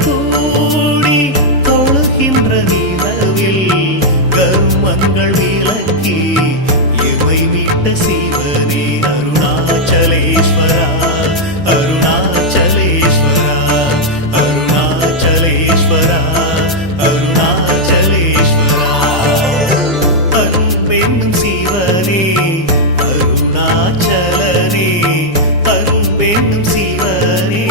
மக்கள் கூடி தொழுகின்ற நிலவில் கர்மங்கள் விலக்கி எமை மீட்ட சிவனே அருணாச்சலேஸ்வரா அருணாச்சலேஸ்வரா அருணாச்சலேஸ்வரா அருணாச்சலேஸ்வரா அன்பென்னும் சிவனே அருணாச்சலனே அன்பென்னும் சிவனே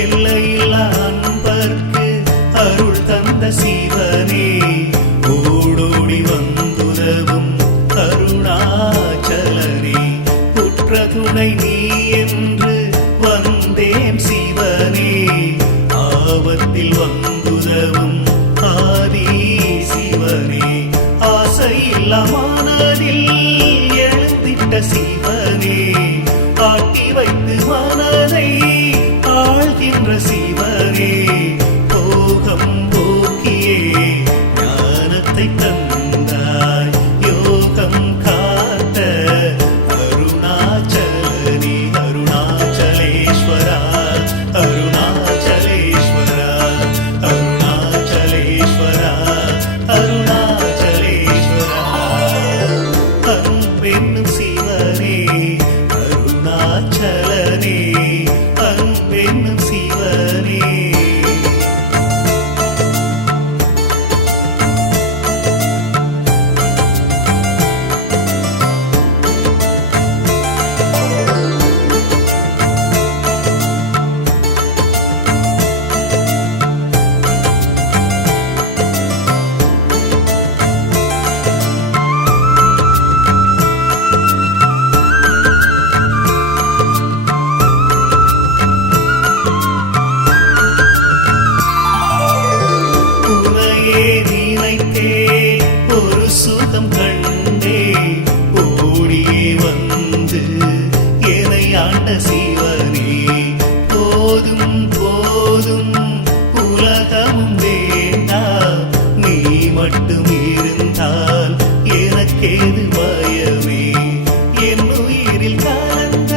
எல்லையில்லா அன்பர்க்கு அருள் தந்த சிவனே ஓடோடி வந்துதவும் அருணாச்சலனே உற்ற துணை நீ என்று வந்தேன் சிவனே ஆபத்தில் வந்துதவும் ஆதி சிவனே ஆசையில்லா மனதில் எழுந்திட்ட சிவனே ஆட்டி வைத்து மனதை ஆழ்கின்ற சிவனே போகம் போக்கியே ஞானத்தை தந்தாய் யோகம் காத்த அருணாச்சலனே அருணாச்சலேஸ்வரா அருணாச்சலேஸ்வரா அருணாச்சலேஸ்வரா அருணாச்சலேஸ்வரா அன்பென்னும் சிவனே அருணாச்சலனே அன்பென்னும் சிவனே ஒரு சுகம் கண்டே ஓடியே வந்து என்னை ஆண்ட சிவனே போதும் போதும் உலகமும் வேண்டாம் நீ மட்டும் இருந்தால் எனக்கேது பயமே என் உயிரில் கலந்த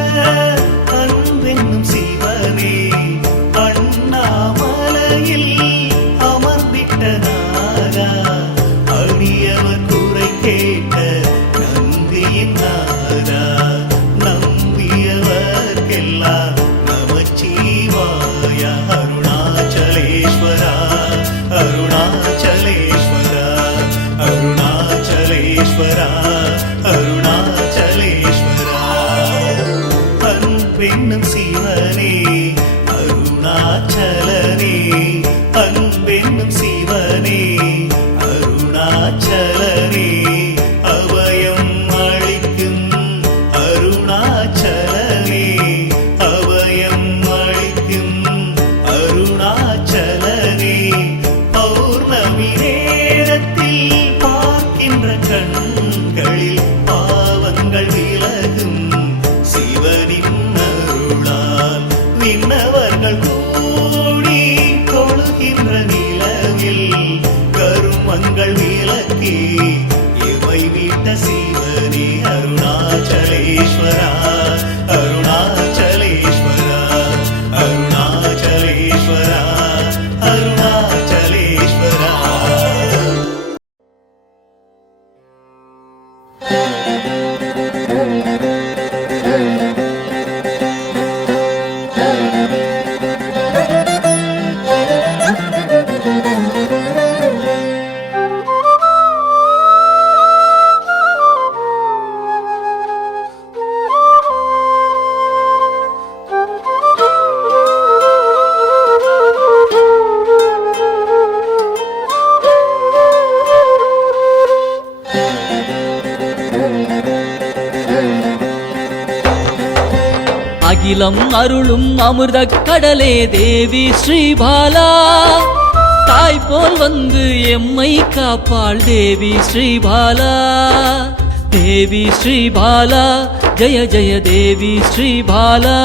அன்பென்னும் சிவனே அண்ணாமலையில் அமர்ந்திட்ட நாதா அடியவர் குறை கேட்ட நந்தியின் நாதா நம்பியவர்க்கெல்லாம் நமச்சிவாய அருணாச்சலேஸ்வரா உள்ளம் அருளும் அமிர்த கடலே தேவி ஸ்ரீபாலா தாய் போல் வந்து எம்மை காப்பாள் தேவி ஸ்ரீபாலா தேவி ஸ்ரீபாலா ஜெய ஜெய தேவி ஸ்ரீபாலா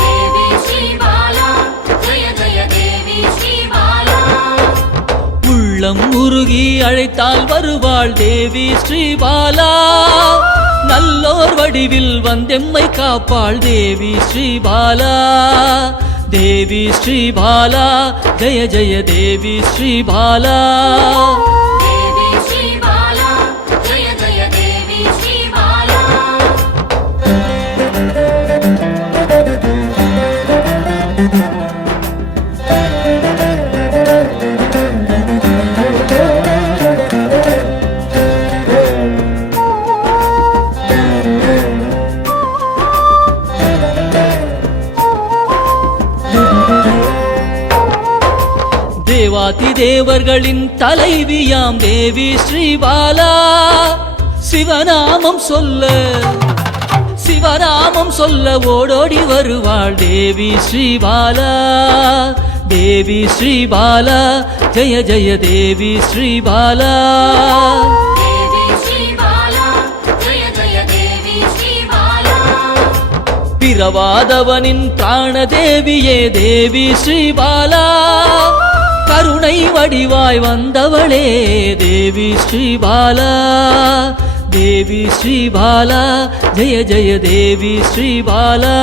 தேவி ஸ்ரீபாலா ஜெய ஜெய தேவி ஸ்ரீபாலா உள்ளம் உருகி அழைத்தால் வருவாள் தேவி ஸ்ரீபாலா நல்லோர் வடிவில் வந்தெம்மை காப்பாள் தேவி ஸ்ரீபாலா தேவி ஸ்ரீபாலா ஜெய ஜெய தேவி ஸ்ரீபாலா தேவி ஸ்ரீபாலா ஜெய ஜெய தேவி ஸ்ரீபாலா தேவாதி தேவர்களின் தலைவியாம் தேவி ஸ்ரீபாலா சிவநாமம் சொல்ல ஓடோடி வருவாள் தேவி ஸ்ரீபாலா தேவி ஸ்ரீபாலா ஜெய ஜெய தேவி ஸ்ரீபாலா தேவி ஸ்ரீபாலா ஜெய ஜெய தேவி ஸ்ரீபாலா பிறவாதவனின் பிராண தேவியே தேவி ஸ்ரீபாலா கருணை வடிவாய் வந்தவளே தேவி ஸ்ரீபாலா தேவி ஸ்ரீபாலா ஜெய ஜெய தேவி ஸ்ரீபாலா